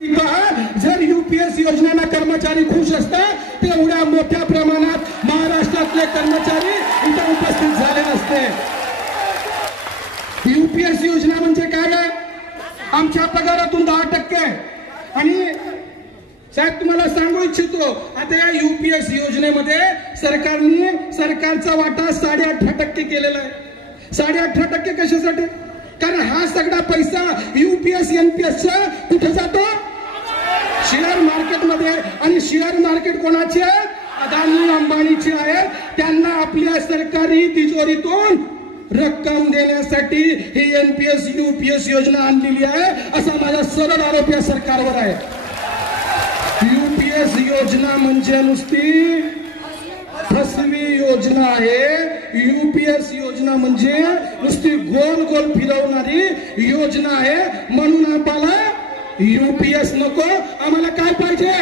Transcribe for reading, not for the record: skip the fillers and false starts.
जर यूपीएस योजनेला कर्मचारी खुश असतात तेवढ्या मोठ्या प्रमाणात महाराष्ट्रातले कर्मचारी इथे उपस्थित झाले नसते। यूपीएस योजना म्हणजे काय आहे? आमच्या पगारातून 10% आणि साहेब तुम्हाला सांगू इच्छितो आता या यूपीएस योजनेमध्ये सरकारचा वाटा 8.5% केलेला आहे। 8.5% कशासाठी? कारण हा सगळा पैसा यूपीएस एनपीएसचा कुठे जातो? शेअर मार्केटमध्ये। आणि शेअर मार्केट कोणाचे? अदानी अंबानीचे आहे। त्यांना आपल्या सरकारी तिजोरीतून रक्कम देण्यासाठी ही एनपीएस यूपीएस योजना आणलेली आहे असा माझा सरळ आरोप या सरकारवर आहे। यूपीएस योजना म्हणजे नुसती फसवी योजना आहे। यूपीएस योजना म्हणजे नुसती गोल गोल फिरवणारी योजना आहे। म्हणून आम्हाला यूपीएस नको, आम्हाला काय पाहिजे?